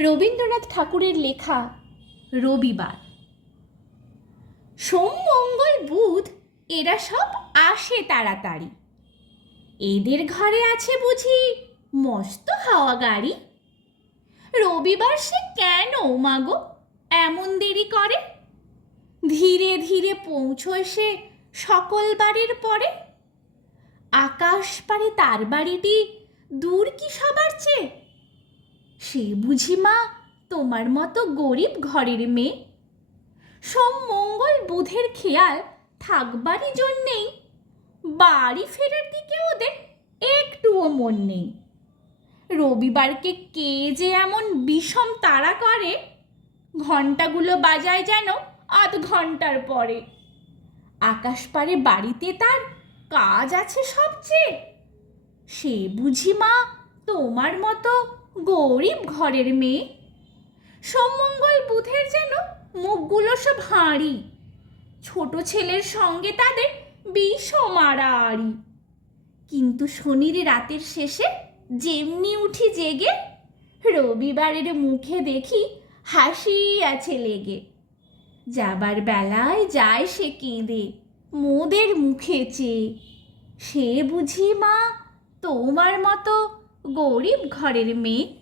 রবীন্দ্রনাথ ঠাকুরের লেখা রবিবার। সোম মঙ্গল বুধ এরা সব আসে তাড়াতাড়ি। এদের ঘরে আছে বুঝি মস্ত হাওয়া গাড়ি। রবিবার সে কেন মাগো এমন দেরি করে? ধীরে ধীরে পৌঁছয় সে সকল বাড়ির পরে। আকাশ পারে তার বাড়িটি দূর কি সবার চেয়ে? সে বুঝি মা তোমার মতো গরিব ঘরের মেয়ে। সোম মঙ্গল বুধের খেয়াল থাকবারই জন্যেই বাড়ি ফেরার দিকে ওদের একটুও মন নেই। রবিবারকে কে যে এমন বিষম তাড়া করে, ঘণ্টাগুলো বাজায় যেন আধ ঘণ্টার পরে। আকাশ পারে বাড়িতে তার কাজ আছে সবচেয়ে। সে বুঝি মা তোমার মতো গরিব ঘরের মেয়ে। সোম মঙ্গল বুধের যেন মুখগুলো সব হাঁড়ি, ছোট ছেলের সঙ্গে তাদের বিষম আড়াআড়ি। কিন্তু শনির রাতের শেষে যেমনি উঠি জেগে, রবিবারের মুখে দেখি হাসি আছে লেগে। যাবার বেলায় যায় সে কেঁদে মোদের মুখে চেয়ে। সে বুঝি মা তোমার মতো গরিব ঘরের মেয়ে।